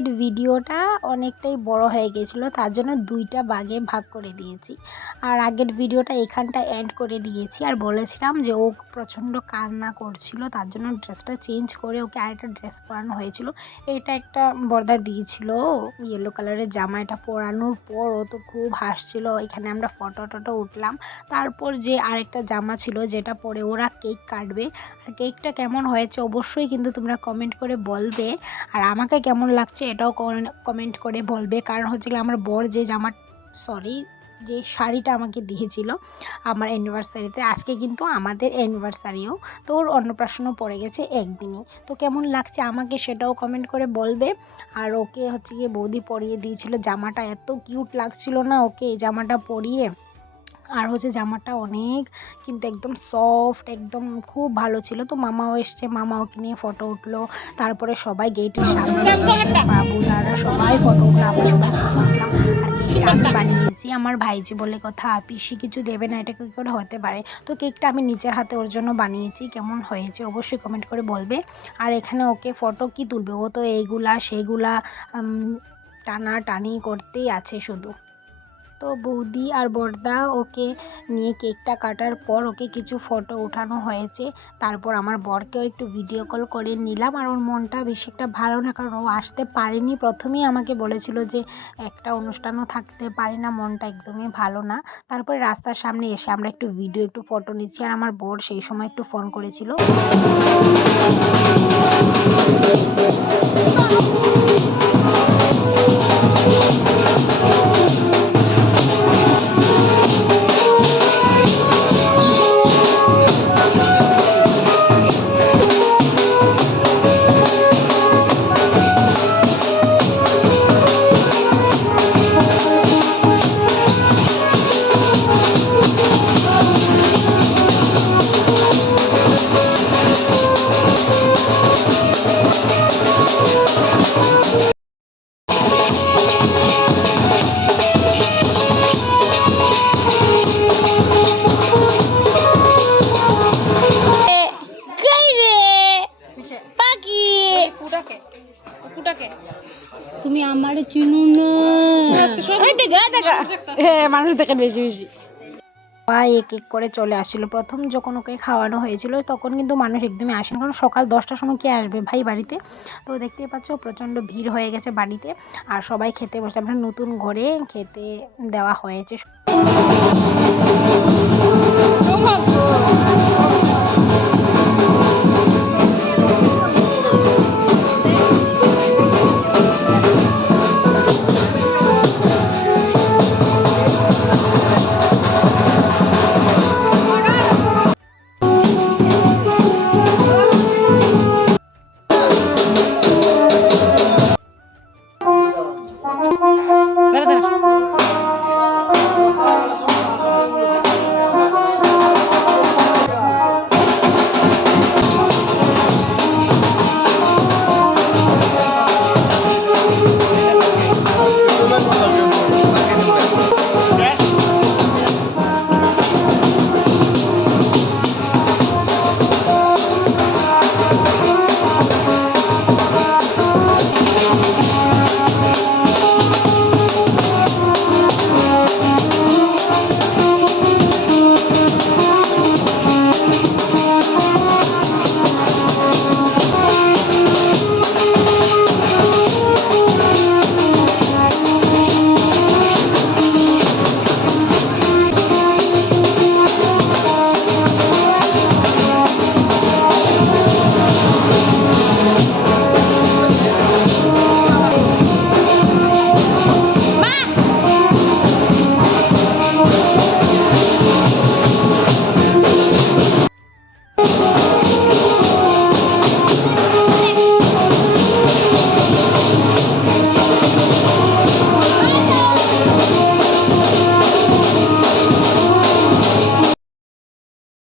আগের ভিডিওটা অনেকটাই বড় হয়ে গেছিল, তার জন্য দুইটা বাগে ভাগ করে দিয়েছি। আর আগের ভিডিওটা এখানটা এন্ড করে দিয়েছি আর বলেছিলাম যে ও প্রচণ্ড কান্না করছিল, তার জন্য ড্রেসটা চেঞ্জ করে ওকে আরেকটা ড্রেস পরানো হয়েছিল। এটা একটা বর্দা দিয়েছিল ইয়েলো কালারের জামা এটা পরানোর পর ও তো খুব হাসছিল। এখানে আমরা ফটো টটো উঠলাম, তারপর যে আরেকটা জামা ছিল যেটা পরে ওরা কেক কাটবে। আর কেকটা কেমন হয়েছে অবশ্যই কিন্তু তোমরা কমেন্ট করে বলবে। আর আমাকে কেমন লাগছে এটাও কমেন্ট করে বলবে। কারণ হচ্ছে কি আমার বর যে জামা সরি যে শাড়িটা আমাকে দিয়েছিল আমার অ্যানিভার্সারিতে আজকে কিন্তু আমাদের অ্যানিভার্সারিও তো ওর অন্নপ্রাশনও পড়ে গেছে একদিনই। তো কেমন লাগছে আমাকে সেটাও কমেন্ট করে বলবে। আর ওকে হচ্ছে গিয়ে বৌদি পরিয়ে দিয়েছিল জামাটা, এত কিউট লাগছিল না ওকে জামাটা পরিয়ে। আর হচ্ছে জামাটা অনেক কিন্তু একদম সফট একদম খুব ভালো ছিল। তো মামাও এসছে মামা ওকে নিয়ে ফটো উঠল। তারপরে সবাই গেটের সামনে বাবুদারা সবাই ফটো উঠল আমরা সবাই আর কেকটা আমি বানিয়েছি আমার ভাইজি বলে কথা পিসি কিছু দেবে না এটা কী করে হতে পারে? তো কেকটা আমি নিজের হাতে ওর জন্য বানিয়েছি কেমন হয়েছে অবশ্যই কমেন্ট করে বলবে। আর এখানে ওকে ফটো কি তুলবে? ও তো এইগুলা সেইগুলা উম, টানা টানি করতেই আছে শুধু। তো বৌদি আর বড়দা ওকে নিয়ে কেকটা কাটার পর ওকে কিছু ফটো ওঠানো হয়েছে। তারপর আমার বরকেও একটু ভিডিও কল করে নিলাম আর ওর মনটা বেশি একটা ভালো না, কারণ ও আসতে পারেনি। প্রথমেই আমাকে বলেছিল যে একটা অনুষ্ঠানও থাকতে পারে না, মনটা একদমই ভালো না। তারপরে রাস্তার সামনে এসে আমরা একটু ভিডিও একটু ফটো নিচ্ছি আর আমার বর সেই সময় একটু ফোন করেছিল। দেখা। দেখা হ্যাঁ মানুষ দেখেন বেশি বেশি। সবাই এক এক করে চলে আসছিল। প্রথম যখন ওকে খাওয়ানো হয়েছিল তখন কিন্তু মানুষ একদমই আসেনি কারণ সকাল দশটার সময় কে আসবে ভাই বাড়িতে? তো দেখতেই পাচ্ছ প্রচণ্ড ভিড় হয়ে গেছে বাড়িতে। আর সবাই খেতে বসে আমরা নতুন ঘরে খেতে দেওয়া হয়েছে।